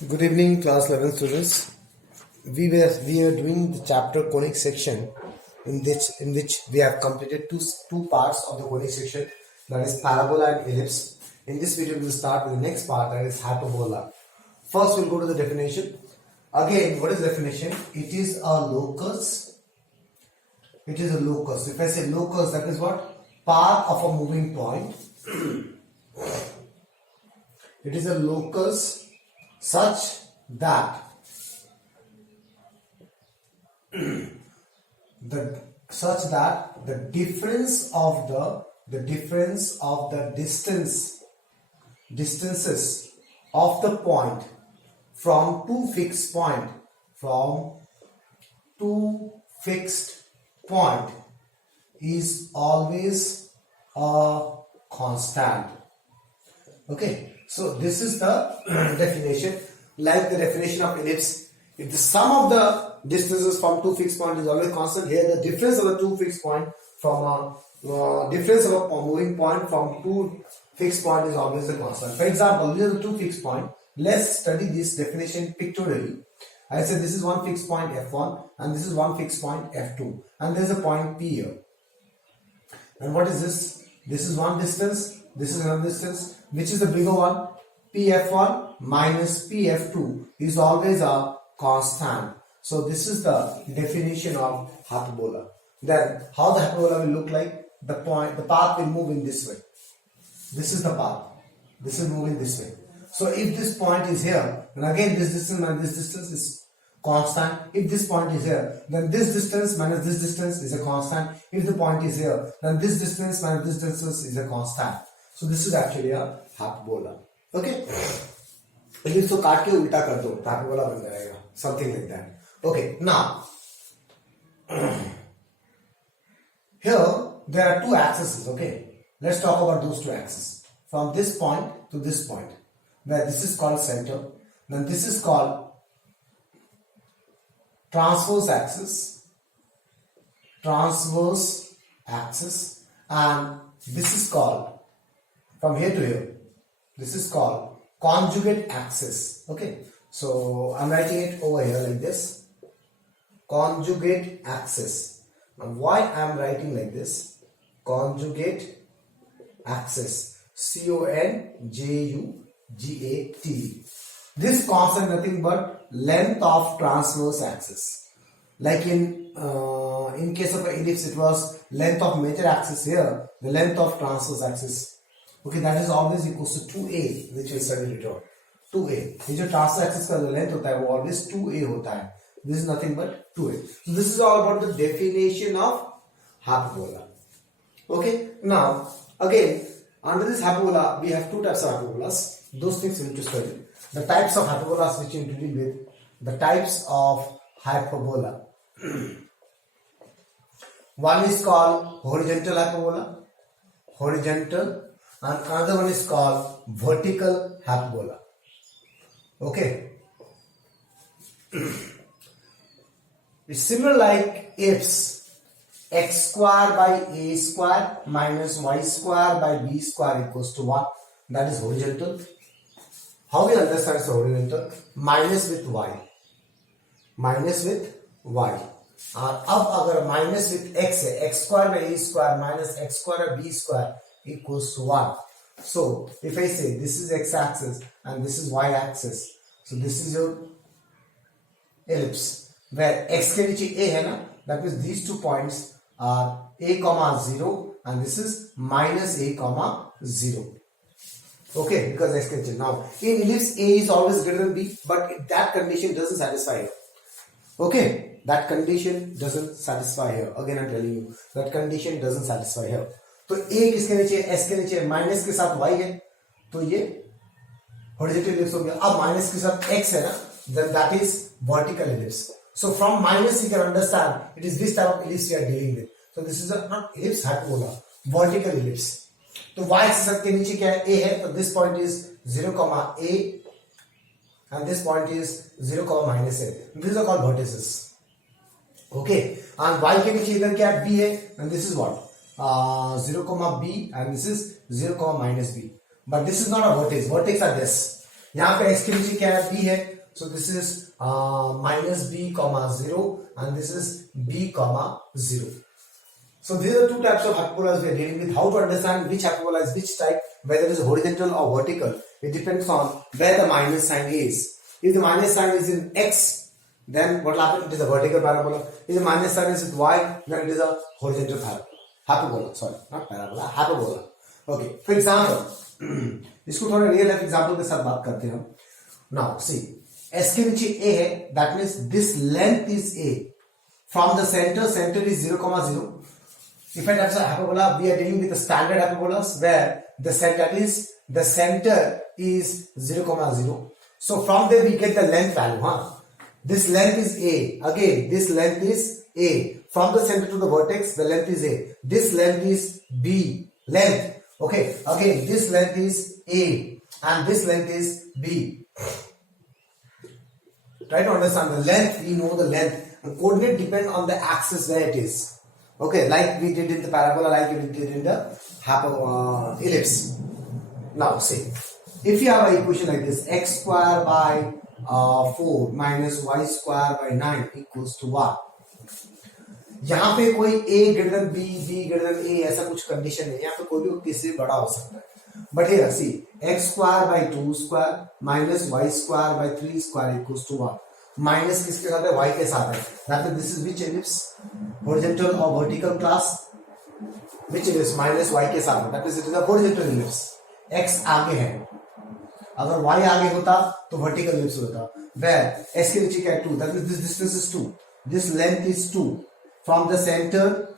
Good evening, class 11 students. We are doing the chapter conic section, in which we have completed two parts of the conic section, that is parabola and ellipse. In this video, we will start with the next part, that is hyperbola. First, we'll go to the definition. Again, what is the definition? It is a locus. It is a locus. If I say locus, that is what? Path of a moving point. It is a locus such that the difference of the distances of the point from two fixed point is always a constant. Okay, so this is the definition. Like the definition of ellipse, if the sum of the distances from two fixed points is always constant, here the difference of the two fixed point from difference of a moving point from two fixed point is always a constant. For example, these are the two fixed point. Let's study this definition pictorially. I said this is one fixed point F1 and this is one fixed point F2, and there is a point P here. And what is this? This is one distance, this is another distance. Which is the bigger one? Pf1 minus Pf2 is always a constant. So this is the definition of hyperbola. Then how the hyperbola will look like? The path will move in this way. This is the path. This is moving this way. So if this point is here, then again this distance minus this distance is constant. If this point is here, then this distance minus this distance is a constant. If the point is here, then this distance minus this distance is a constant. So this is actually a hyperbola. Okay, इसको काट के उल्टा कर दो, hyperbola बन जाएगा, something like that. Okay, now here there are two axes. Okay, let's talk about those two axes. From this point to this point, where this is called center, then this is called transverse axis, and this is called, from here to here, this is called conjugate axis. Okay, so I'm writing it over here like this, conjugate axis. Now why I'm writing like this? Conjugate axis, C-O-N-J-U-G-A-T. This constant nothing but length of transverse axis. Like in case of an ellipse, it was length of major axis. Here the length of transverse axis, okay, that is always equals to 2a, which we studied later. 2a, ये जो transverse axis का length होता है वो always 2a होता है. This is nothing but 2a. So this is all about the definition of hyperbola. Okay, now again under this hyperbola we have two types of hyperbolas. Those things we need to study. The types of hyperbolas which we need to deal with. The types of hyperbola. One is called horizontal hyperbola, horizontal, and another one is called vertical hyperbola. Okay, it's similar like ifs x square by a square minus y square by b square equals to 1. That is horizontal. How we understand the horizontal? Minus with y, minus with y. और अब अगर minus with x है, x square by a square minus x square by b square equals to 1. So if I say this is x axis and this is y axis, so this is your ellipse where x के नीचे a है ना, that means these 2 points are a comma 0 and this is minus a comma 0. Okay, because x के नीचे. Now in ellipse a is always greater than b, but that condition doesn't satisfy here. Okay, that condition doesn't satisfy here. Again I'm telling you, that condition doesn't satisfy here. तो a किसके नीचे, s के नीचे, minus के साथ y है, तो ये हॉरिजॉन्टल इलिप्स हो गया. अब माइनस के साथ x है ना, then that is vertical ellipse. So from minus you can understand it is this type of ellipse we are dealing with. So this is a not ellipse, hyperbola, vertical ellipse. तो y axis के नीचे क्या है, a है, तो this point is 0, a and this point is 0, minus a. These are called vertices. Okay, and y के नीचे इधर क्या है, b है, and this is what? 0, b, and this is 0, minus b. But this is not a vertex. Vertex are this. यहाँ पे x के नीचे क्या है, b है, so this is minus b comma 0 and this is b comma 0. So these are two types of hyperbolas we are dealing with. How to understand which hyperbola is which type, whether it is horizontal or vertical, it depends on where the minus sign is. If the minus sign is in x, then what will happen? It is a vertical parabola. If the minus sign is with y, then it is a horizontal hyperbola. Sorry, not parabola, hyperbola. Okay. For example, इसको थोड़ा real life example के साथ बात करते हैं हम. Now see, s के नीचे a है, that means this length is a. From the center is 0,0. If I touch a hyperbola, we are dealing with the standard hyperbolas where the center is 0,0. So from there we get the length value. This length is a. Again, this length is a. From the center to the vertex, the length is a. This length is b. Length. Okay. Again, this length is a, and this length is b. Try to understand the length. We know the length. The coordinate depend on the axis where it is. Okay, like we did in the parabola, like we did in the ellipse. Now see, if you have an equation like this, x square by 4 minus y square by 9 equals to 1. यहाँ पे कोई a greater than b, b greater than a ऐसा कुछ condition नहीं है. यहाँ पे कोई भी किसी से बड़ा हो सकता है. But here see, x square by 2 square minus y square by 3 square equals to 1. Minus किसके साथ है, y के साथ है. That means this is which ellipse, horizontal or vertical class, which ellipse, minus y के साथ है. That means it is a horizontal ellipse. x आगे है, अगर y आगे होता तो vertical ellipse होता. Where s के नीचे क्या है, 2. That means this distance is 2. This length is 2 from the center.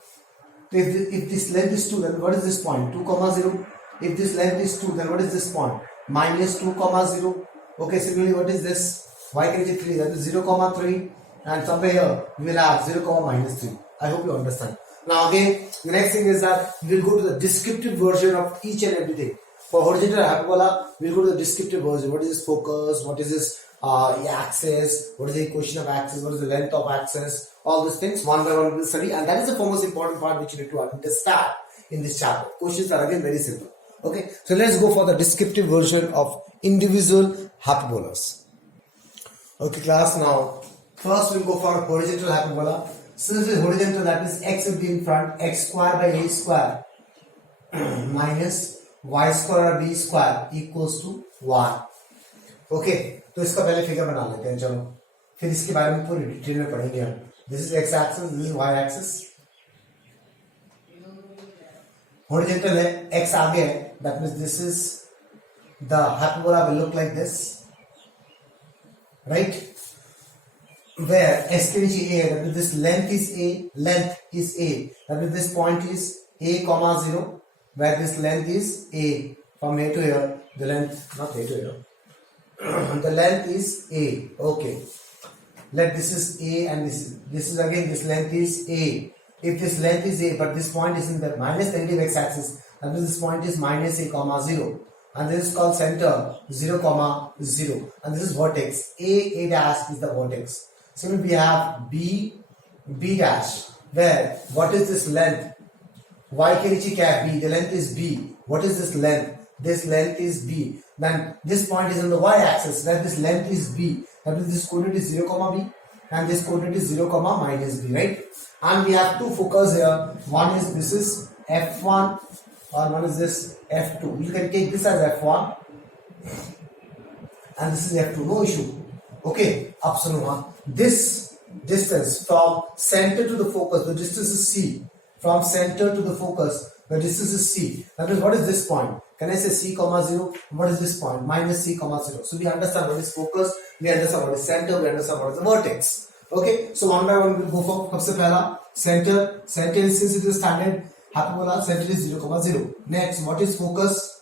If this length is 2, then what is this point, 2,0. If this length is 2, then what is this point, minus 2,0. Okay, similarly what is this, y के नीचे 3, that is 0,3, and somewhere here we will have 0, minus 3. I hope you understand. Now again, the next thing is that we will go to the descriptive version of each and everything. For horizontal hyperbola, we will go to the descriptive version. What is this focus? What is this axis? What is the equation of axis? What is the length of axis? All these things one by one we will study, and that is the most important part which you need to understand in this chapter. Questions are again very simple. Okay, so let's go for the descriptive version of individual hyperbolas. Okay class, now first we'll go for horizontal hyperbola. Since it is horizontal, that means x will be in front, x square by a square minus y square by b square equals to 1. Okay, तो इसका पहले figure बना लेते हैं. चलो फिर इसके बारे में पूरी डिटेल में पढ़ेंगे हम. This is x axis, this is y axis. Horizontal है, x आगे है, that means this is the hyperbola will look like this. Right, where s के नीचे a है, that means this length is a, that means this point is a, 0, where this length is a. From a to here, the length, not a to here, the length is a. Okay, let this is a and this is again, this length is a. If this length is a, but this point is in the minus negative x axis, that means this point is minus a, 0. And this is called center, 0, 0. And this is vertex. A dash is the vertex. So we have B dash. Where? What is this length? Y के नीचे क्या है? B. The length is B. What is this length? This length is B. Then this point is on the y axis. That this length is B. That means this coordinate is 0, B. And this coordinate is 0, minus B. Right? And we have two focus here. One is, this is F1. Or one is this F2. You can take this as F1 and this is F2, no issue. Okay, up suno. This distance from center to the focus, the distance is C. From center to the focus, the distance is C. That means what is this point? Can I say C, 0? What is this point? Minus C, 0. So we understand what is focus, we understand what is center, we understand what is the vertex. Okay, so one by one we will go for सबसे पहला center. Center is, since it is standard hyperbola, center is 0, 0. Next, what is focus?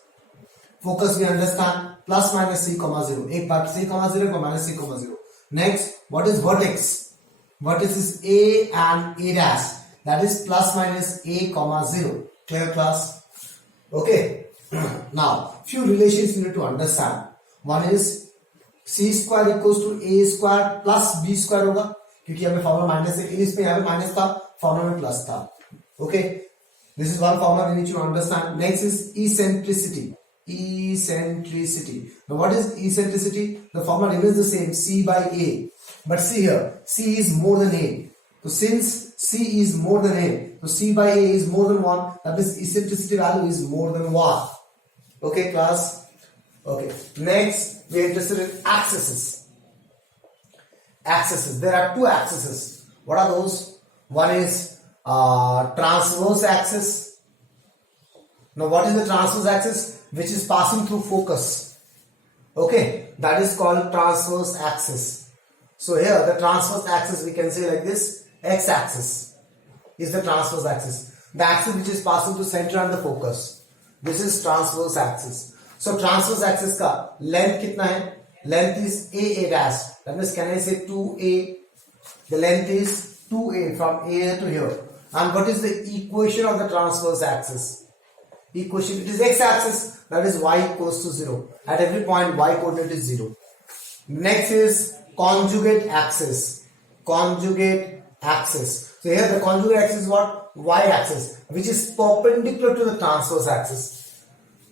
Focus we understand, plus minus c, 0. एक बार c, 0, एक minus c, 0. Next, what is vertex? Vertex is a and a dash. That is plus minus a, 0. Clear class? Okay. Now, few relations you need to understand. One is c square equals to a square plus b square होगा, क्योंकि यहाँ पे formula minus है, इसमें यहाँ पे minus था, formula में प्लस था. Okay. This is one formula we need to understand. Next is eccentricity. eccentricity. Now what is eccentricity? The formula remains the same, C by A. But see here, C is more than A. So since C is more than A, so C by A is more than 1. That means eccentricity value is more than 1. Okay, class? Okay. Next, we are interested in axes. Axes. There are two axes. What are those? One is transverse axis. Now what is the transverse axis? Which is passing through focus. Okay, that is called transverse axis. So here the transverse axis we can say like this, x axis is the transverse axis. The axis which is passing through center and the focus. This is transverse axis. So transverse axis का length कितना है? Length is AA dash. That means can I say 2A? The length is 2A from A to here. And what is the equation of the transverse axis? Equation, it is x axis, that is y equals to 0. At every point y coordinate is 0. Next is conjugate axis. Conjugate axis. So here the conjugate axis is what? Y axis, which is perpendicular to the transverse axis.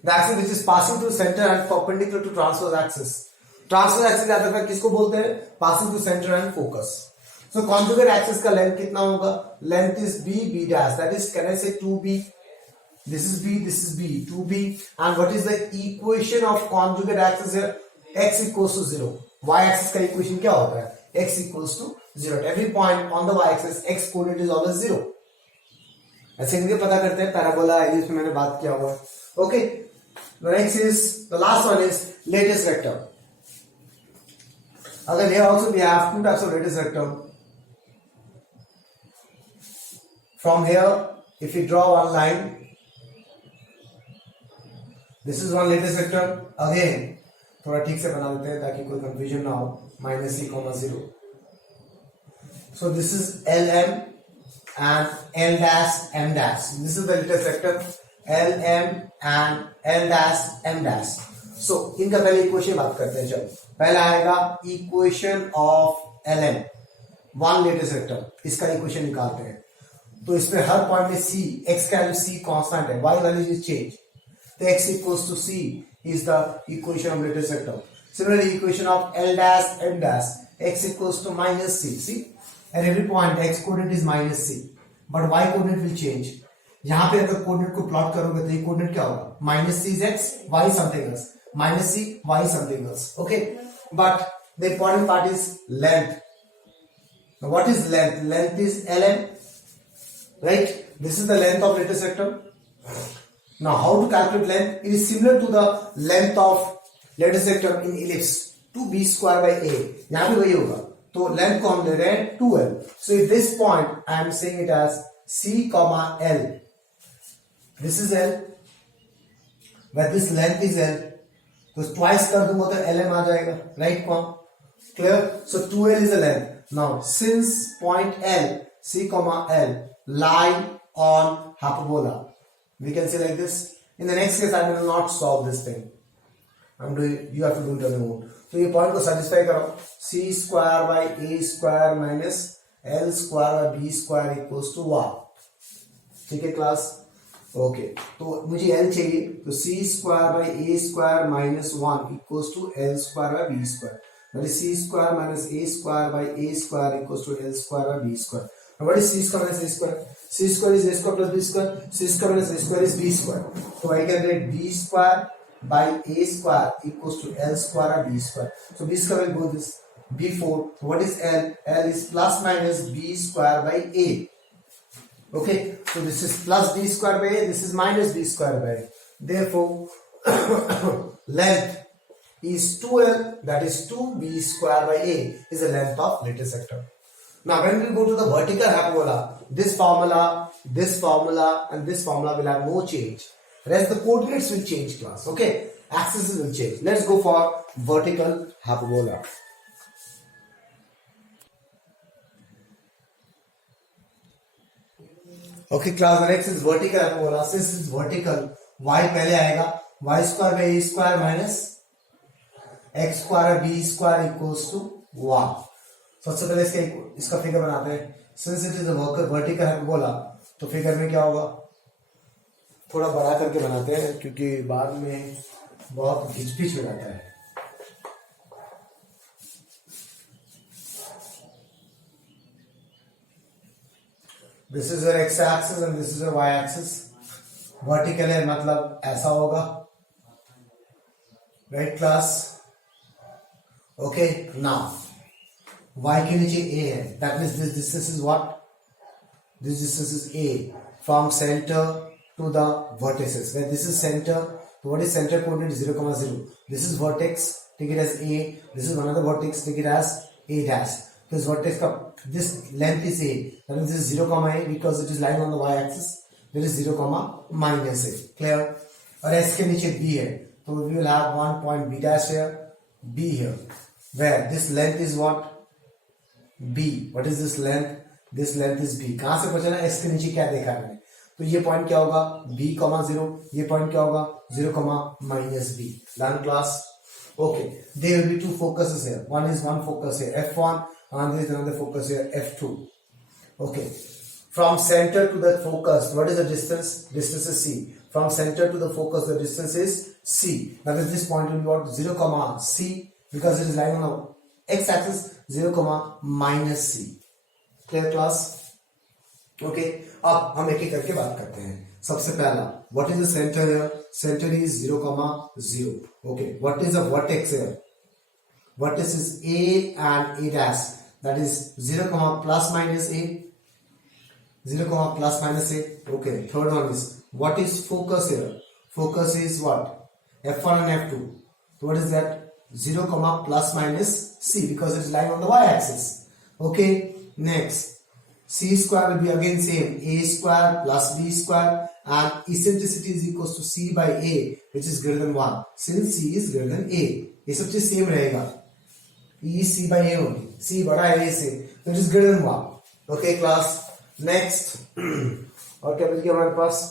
The axis which is passing through center and perpendicular to transverse axis. Transverse axis याद रखना किसको बोलते हैं? Passing through center and focus. So conjugate axis का length कितना होगा? Length is b dash. That is, can I say 2b? This is b, this is b, 2b. And what is the equation of conjugate axis here? X equals to 0. Y axis का equation क्या होता है? X equals to 0. At every point on the y axis, x coordinate is always 0. ऐसे इनके पता करते हैं parabola ellipse में मैंने बात किया हुआ है. Okay. The next is, the last one is lattice vector. Again here also we have two types of lattice vector. From here, if we draw one line, this is one lattice vector. Again, थोड़ा ठीक से बना देते हैं ताकि कोई confusion ना हो. -c, 0. So this is LM and L dash M dash. This is the lattice vector LM and L dash M dash. So इनका पहले इक्वेशन बात करते हैं. चलो पहला आएगा equation of LM, one lattice vector. इसका इक्वेशन निकालते हैं. तो इसमें हर पॉइंट में c, x का वैल्यू c कांस्टेंट है, y वैल्यू इज चेंज. तो x equals to c is the equation of lattice vector. Similarly, equation of L dash M dash, x equals to -c. See, at every point x coordinate is -c, but y coordinate will change. यहाँ पे अगर coordinate को plot करोगे तो ये coordinate क्या होगा? -c is x, y something else. -c, y something else. Okay, but the important part is length. Now, what is length? Length is Ln, right? This is the length of lattice vector. Now, how to calculate length? It is similar to the length of lattice vector in ellipse, 2b square by a. यहाँ भी वही होगा. तो length को हम ले रहे हैं 2l. So, if this point I am saying it as c, l. This is L, where this length is L, तो twice कर दूंगा तो LM आ जाएगा, right? Clear? So 2L is the length. Now since point L, C, L lie on hyperbola, we can say like this. In the next case, I will not solve this thing. You have to do it on your own. तो ये point को satisfy करो. C square by A square minus L square by B square equals to 1. ठीक है class? Okay, तो मुझे L चाहिए, तो C square by A square minus 1 equals to L square by B square. That is C square minus A square by A square equals to L square by B square. Now what is C square minus A square? C square is A square plus B square. C square minus A square is B square. तो I can write B square by A square equals to L square by B square. So B square will go this B4. What is L? L is plus minus B square by A. Okay, so this is plus b square by a, this is minus b square by a. Therefore, length is 2l, that is 2b square by a is the length of lattice vector. Now, when we go to the vertical hyperbola, this formula, and this formula will have no change. Rest the coordinates will change, class. Okay, axes will change. Let's go for vertical hyperbola. Okay, class. The next is vertical hyperbola. Since it's vertical, y पहले आएगा, y square by a square minus x square by b square equals to 1. सबसे पहले इसका figure बनाते हैं. Since it is a vertical hyperbola, तो figure में क्या होगा? थोड़ा बड़ा करके बनाते हैं क्योंकि बाद में बहुत घिचपिच हो जाता है। This is your X axis and this is your Y axis. Vertical है मतलब ऐसा होगा, right class? Okay, now y के नीचे a है, that means this distance is what? This distance is a from centre to the vertices. Where this is center, so what is center coordinate? 0, 0. This is vertex, take it as a. This is another vertex, take it as a dash. This vertex का this length is a, that means this is 0, a because it is lying on the y axis. There is 0, minus a. Clear? और s के नीचे b है, so we will have one point b dash here, b here, where this length is what? b. What is this length? This length is b. कहां से पता चला? s के नीचे क्या देखा है मैंने? तो ये पॉइंट क्या होगा? b, 0. ये पॉइंट क्या होगा? 0, minus b. Done class? Okay. There will be two focuses here. One focus here, f1, and there is another focus here, f2. Okay. From center to the focus, what is the distance? Distance is c. From center to the focus, the distance is c. That is, this point will be what? 0, c, because it is lying on the x-axis. 0, minus c. Clear class? Okay. अब हम एक एक करके बात करते हैं। सबसे पहला, what is the center here? Center is 0, 0. Okay. What is the vertex here? Vertex is a and a dash. That is 0, plus minus a. 0, plus minus a. Okay. Third one is, what is focus here? Focus is what? f1 and f2. So what is that? 0, plus minus c, because it is lying on the y-axis. Okay. Next, c square will be again same, a square plus b square, and eccentricity is equals to c by a, which is greater than 1. Since c is greater than a, ये सब चीज same रहेगा, e c by a होगी, c बड़ा है a से, तो it is greater than 1. Okay class? Next, और क्या बच गया हमारे पास?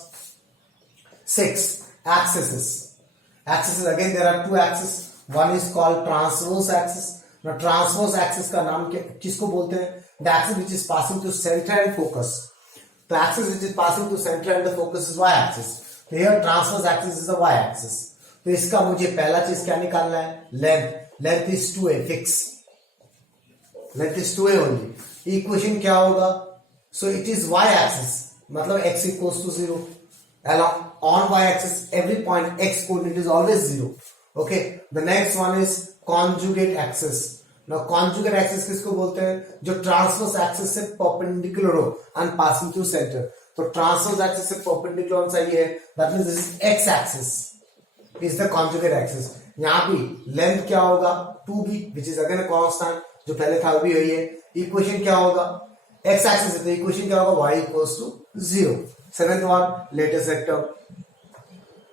6 axes. Axes, again there are two axes. One is called transverse axis. Now transverse axis का नाम क्या किसको बोलते हैं? The axis which is passing through center and focus. The axis which is passing through center and the focus is y-axis. So here transverse axis is the y-axis. तो इसका मुझे पहला चीज क्या निकालना है? Length. Length is 2a fix. Length is 2a only. Equation क्या होगा? So it is y-axis. मतलब x equals to 0. Along on y-axis, every point x coordinate is always 0. Okay. The next one is conjugate axis. Now conjugate axis किसको बोलते हैं? जो transverse axis से perpendicular हो and passing through centre. तो transverse axis से perpendicular कौन सा ये है? That means this is x axis, is the conjugate axis. यहाँ भी लेंथ क्या होगा? 2b, which is again a constant, जो पहले था वो भी यही है. इक्वेशन क्या होगा? एक्स एक्सिस है तो इक्वेशन क्या होगा? y equals to 0. Seventh one, lattice rectum.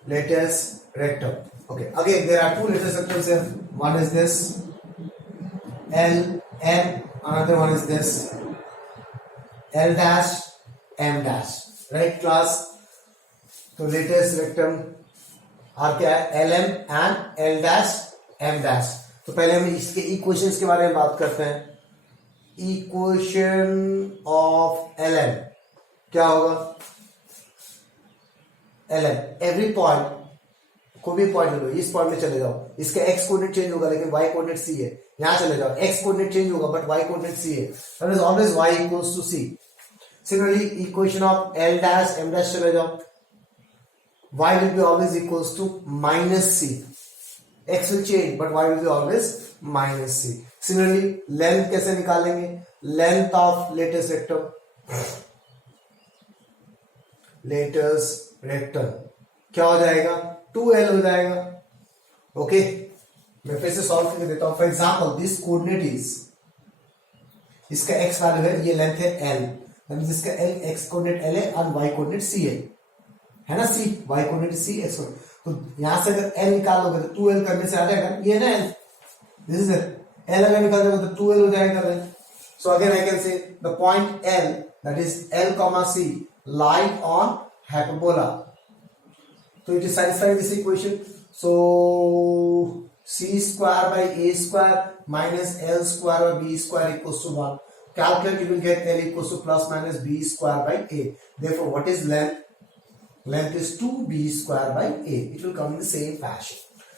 Lattice rectum. Okay, again there are two lattice rectums here. One is this L, M, another one is this L dash, M dash. Right class? तो lattice rectum और क्या है? L M and L dash, M dash. तो पहले हम इसके equations के बारे में बात करते हैं. इक्वेशन ऑफ L M क्या होगा? L M, एवरी पॉइंट, कोई भी पॉइंट लो, इस पॉइंट में चले जाओ, इसका x कोऑर्डिनेट चेंज होगा लेकिन y कोऑर्डिनेट c है. यहां चले जाओ, x कोऑर्डिनेट चेंज होगा बट y कोऑर्डिनेट c है. That is always y equals to c. Similarly equation of L dash, M dash चले जाओ, y will be always equals to minus c. x will change but y will be always minus c. Similarly length कैसे निकालेंगे? Length of lattice rectum, lattice rectum क्या हो जाएगा? 2l हो जाएगा. Okay, मैं फिर से सॉल्व करके देता हूं. For example this coordinate is, इसका x वैल्यू है, ये लेंथ है l, जिसका l x कोऑर्डिनेट l है और y कोऑर्डिनेट c है ना? c, y coordinate c, x coordinate. तो यहां से अगर l निकाल लोगे तो 2l करने से आ जाएगा, ये ना l, दिस इज l अगर निकाल दोगे तो 2l हो जाएगा. So again I can say the point l, that is l, c, lie on hyperbola. So it is satisfying this equation. So c square by a square minus l square by b square equals to 1. Calculate, you will get l equals to plus minus b square by a. Therefore, what is length? Length is 2b square by a. It will come in the same fashion.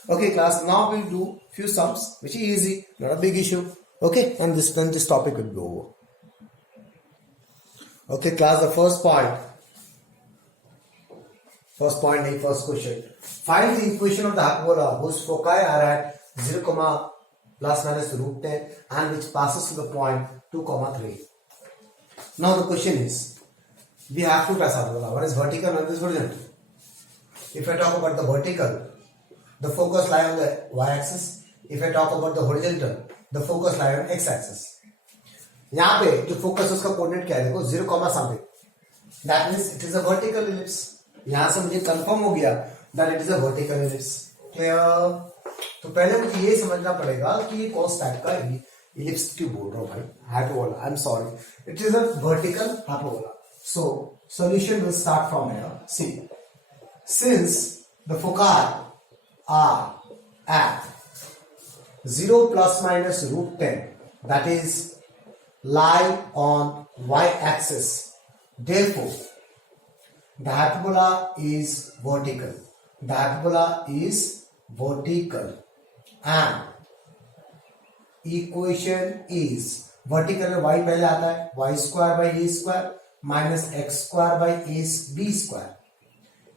Okay class, now we'll do few sums which is easy, not a big issue. Okay, and this topic will be over. Okay class, the first question. Find the equation of the hyperbola whose foci are at 0, plus minus root 10 and which passes to the point 2, 3. Now the question is, we have two types of hyperbola. One is vertical and one is horizontal. If I talk about the vertical, the focus lie on the y-axis. If I talk about the horizontal, the focus lie on x-axis. यहाँ पे जो focus उसका coordinate क्या है देखो 0, something. That means it is a vertical ellipse. यहाँ से मुझे कंफर्म हो गया that it is a vertical ellipse. Clear? तो पहले मुझे ये समझना पड़ेगा कि ये कौन टाइप का ellipse क्यों बोल रहा हूँ भाई, hyperbola. I'm sorry. It is a vertical hyperbola. So solution will start from here. See, since the foci are at 0 plus minus root 10, that is lie on y-axis. Therefore, the hyperbola is vertical. The hyperbola is vertical, and equation is vertical में y पहले आता है, y square by a square minus x square by a b square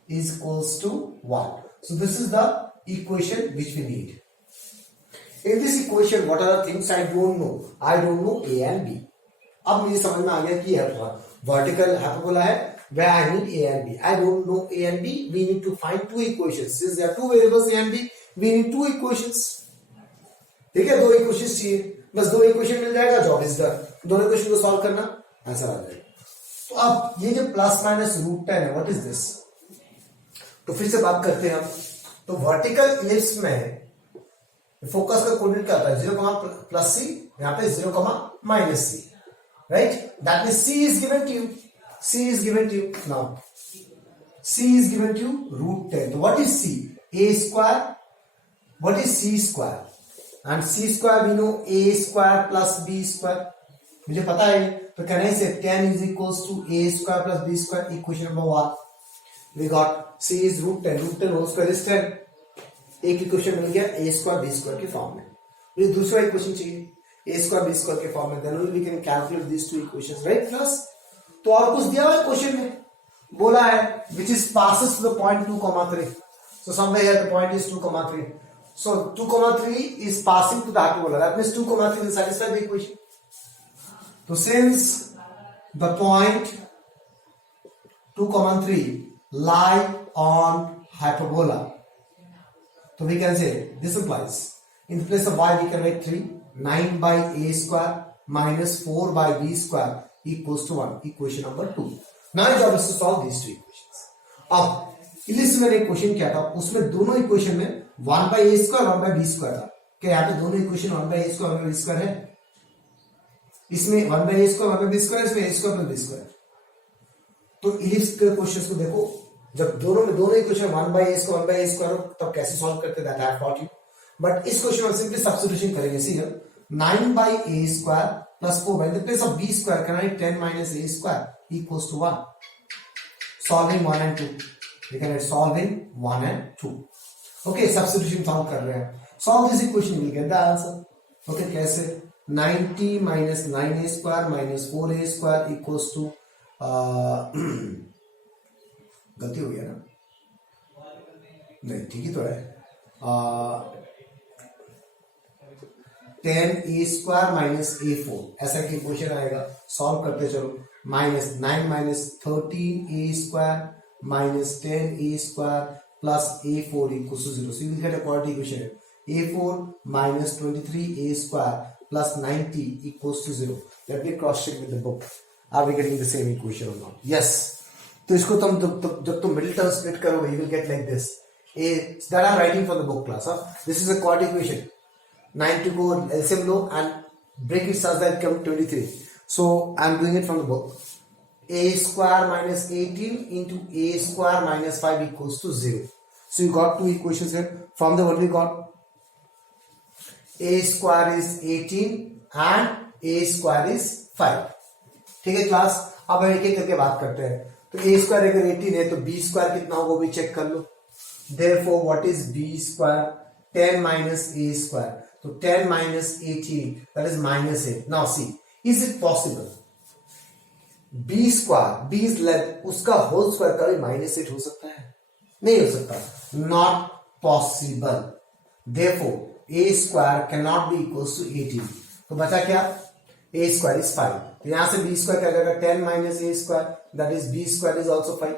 is equals to 1. So this is the equation which we need. In this equation, what are the things I don't know? I don't know a and b. अब मुझे समझ में आ गया कि vertical hyperbola है, where I need a and b. I don't know a and b. We need to find two equations. Since there are two variables a and b, we need two equations. ठीक है, दो equations चाहिए, बस दो equation मिल जाएगा, job is done. दोनों equation को solve करना, आंसर आ जाएगा. तो अब ये जो प्लस माइनस रूट 10 है, व्हाट इज दिस? तो फिर से बात करते हैं हम. तो वर्टिकल इलिप्स में फोकस का कोऑर्डिनेट क्या होता है? 0, प्लस सी, यहाँ पे 0, minus C, right? That means C is given to you. C is given to you. Now C is given to you root 10. तो what is C? A square. What is C square? And C square we know A square plus B square, मुझे पता है. तो can I say 10 is equals to A square plus B square. Equation number 1 we got C is root 10. Root 10 whole square is 10. एक equation मिल गया A square B square के form में. मुझे दूसरा इक्वेशन चाहिए ए स्क्वायर बी स्क्वायर के form में. Then we can calculate this two equations, right class? तो और कुछ दिया हुआ है क्वेश्चन में, बोला है which is passes to the point 2, 3. So somewhere here the point is 2, 3. So 2, 3 is passing to the hyperbola. That means 2, 3 will satisfy the equation. So since the point 2, 3 lie on hyperbola, so we can say this implies in place of y we can write 3. 9 by a square minus 4 by b square equals to 1. Equation number 2. Now your job is to solve these two equations. अब ellipse में एक question क्या था, उसमें दोनों equation में 1 by a square 1 by b square था. क्या यहाँ पे दोनों equation 1 by a square 1 by b square है? इसमें 1 by a square 1 by b square, इसमें a square plus b square. तो इलिप्स के क्वेश्चंस को देखो, जब दोनों equation 1 by a square 1 by a square हो तब कैसे सॉल्व करते हैं, that I have taught you. But इस क्वेश्चन में सिंपली सब्स्टिट्यूशन करेंगे. सी 9 by a square plus 4 by, in the place of b square can I write 10 minus a square equals to 1. Solving 1 and 2. We can write solving 1 and 2. Okay, substitution solve कर रहे हैं. Solve this equation, we'll get the answer. Okay, कैसे? 90 minus 9a square minus 4a square equals to गलती हो गया ना? नहीं, ठीक ही तो है. 10a square minus a4 ऐसा एक इक्वेशन आएगा. सॉल्व करते चलो. minus 9 minus 13a square minus 10a square plus a4 equals to 0. So you will get a quadratic equation. a4 minus 23a square plus 90 equals to 0. Let me cross check with the book. Are we getting the same equation or not? Yes. तो इसको तुम जब तुम middle term split करोगे, you will get like this. That I'm writing from the book class. This is a quadratic equation. 90 को LCM low and break it such that come 23. So I'm doing it from the book. A square minus 18 into a square minus 5 equals to 0. So you got two equations here. From the what we got? A square is 18 and a square is 5. ठीक है class? अब एक एक करके बात करते हैं. तो a square अगर 18 है तो b square कितना होगा वो भी चेक कर लो. Therefore what is b square? 10 minus a square. So 10 minus 18, that is minus 8. Now see, is it possible b square, b is length, उसका whole square का भी minus 8 हो सकता है? नहीं हो सकता. Not possible. Therefore, a square cannot be equals to 18. तो बचा क्या? a square is 5. तो यहां से b square क्या जाएगा? 10 minus a square, that is b square is also 5.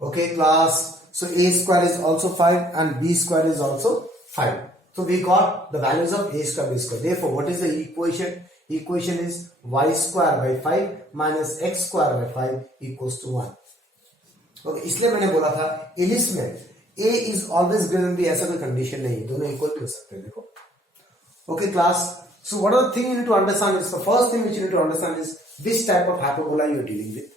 Okay class, so a square is also 5 and b square is also 5. So we got the values of a square, b square. Therefore, what is the equation? Equation is y square by 5 minus x square by 5 equals to 1. Okay, इसलिए मैंने बोला था ellipse में a is always greater than b, ऐसा कोई condition नहीं है, दोनों इक्वल भी हो सकते हैं. देखो. Okay class, so what are the thing you need to understand is, the first thing which you need to understand is which type of hyperbola you are dealing with.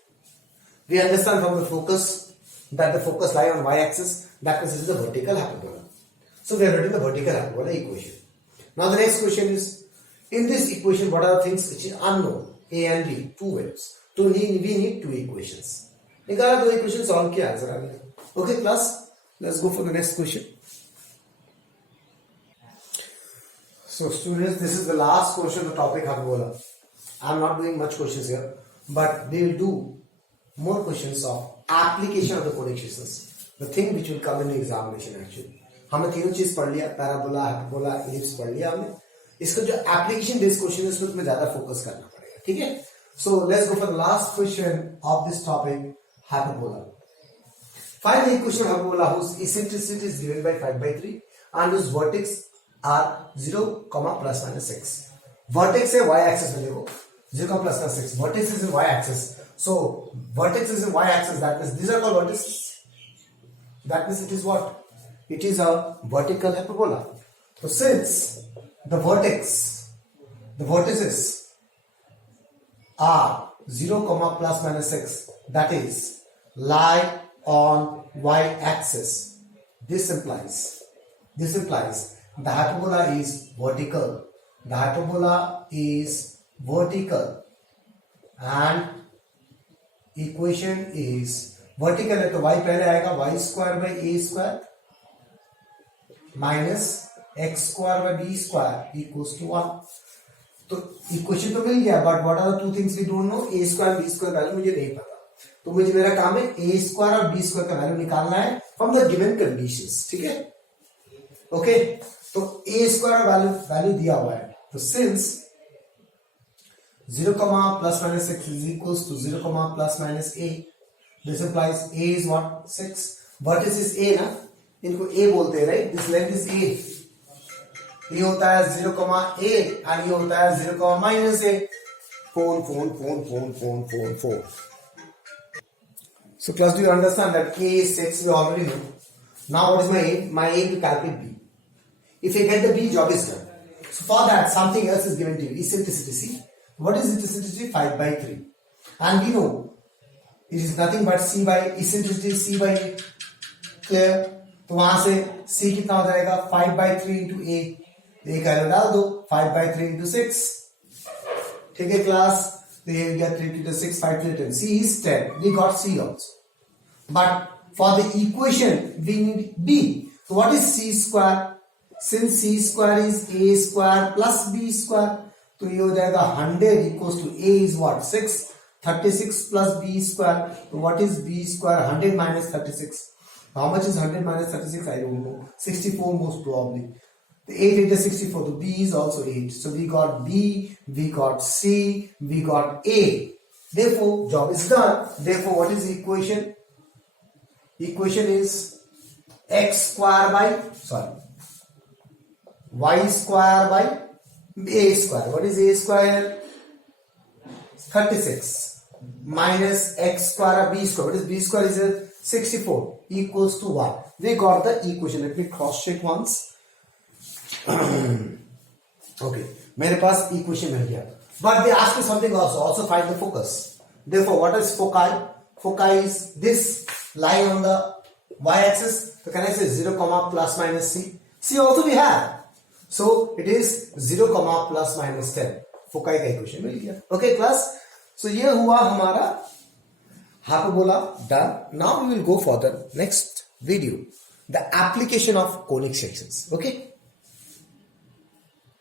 We understand from the focus that the focus lie on y-axis, that means this is the vertical hyperbola. So we have written the vertical hyperbola equation. Now the next question is, in this equation what are the things which is unknown? A and b, two values. So we need two equations. निकाला दो equation solve किया answer आ गया. Okay class, let's go for the next question. So students, this is the last question of the topic hyperbola. I am not doing much questions here, but we will do more questions of application of the codifications, the thing which will come in the examination actually. हमने तीनों चीज पढ़ लिया, parabola, hyperbola, ellipse पढ़ लिया हमने. इसका जो एप्लीकेशन बेस्ड क्वेश्चन है उसमें ज्यादा फोकस करना पड़ेगा. ठीक है. So let's go for the last question of this topic, hyperbola. Find the equation of hyperbola whose eccentricity is given by 5/3 and whose vertex are 0, plus minus 6. Vertex है y axis में, देखो 0, plus minus 6. Vertex is in y axis. So vertex is in y axis. That means these are called vertices. That means it is what? It is a vertical hyperbola. So since the vertices are 0, plus minus 6, that is lie on y-axis. This implies the hyperbola is vertical. The hyperbola is vertical, and equation is vertical है तो y पहले आएगा, y square by a square minus x square by b square equals to 1. तो equation तो मिल गया, but what are the two things we don't know? a square b square value मुझे नहीं पता, तो मुझे मेरा काम है a स्क्वायर और b स्क्वायर का वैल्यू निकालना है फ्रॉम द गिवन कंडीशंस. ठीक है. ओके, तो a स्क्वायर वैल्यू दिया हुआ है. तो since 0, plus minus 6 is equals to 0, plus minus a, this implies a is what? 6. Vertex is a ना, इनको a बोलते हैं, right? This length is a. ये होता है 0, a and ये होता है 0, minus a. Four. So class, do you understand that a is 6? We already know. Now what is my aim? My aim to calculate b. If I get the b, job is done. So for that, something else is given to you. Eccentricity. See, what is eccentricity? 5/3. And we know it is nothing but c by eccentricity c by a. Clear? तो वहां से c कितना हो जाएगा? 5/3 into a. एक value डाल दो, 5/3 into 6. ठीक है class. So here we get 3 to the 6, 5 to the 10. C is 10. We got C also. But for the equation, we need B. So what is C square? Since C square is A square plus B square, तो ये हो जाएगा 100 equals to A is what? 6. 36 plus B square. So what is B square? 100 minus 36. How much is 100 minus 36? I don't know. 64 most probably. The 8 into 64, so B is also 8. So we got B, we got C, we got A. Therefore, job is done. Therefore, what is the equation? Equation is x square by, y square by a square. What is a square? 36 minus x square by b square. What is b square? Is 64 equals to 1. We got the equation. Let me cross check once. Okay, मेरे पास equation मिल गया. But they ask me something also. Also find the focus. Therefore, what is foci? Foci is this line on the y-axis. So can I say 0, plus minus c? C also we have. So it is 0, plus minus 10. Foci का equation मिल गया. Okay class. So ये हुआ हमारा hyperbola done. Now we will go for the next video. the application of conic sections. Okay.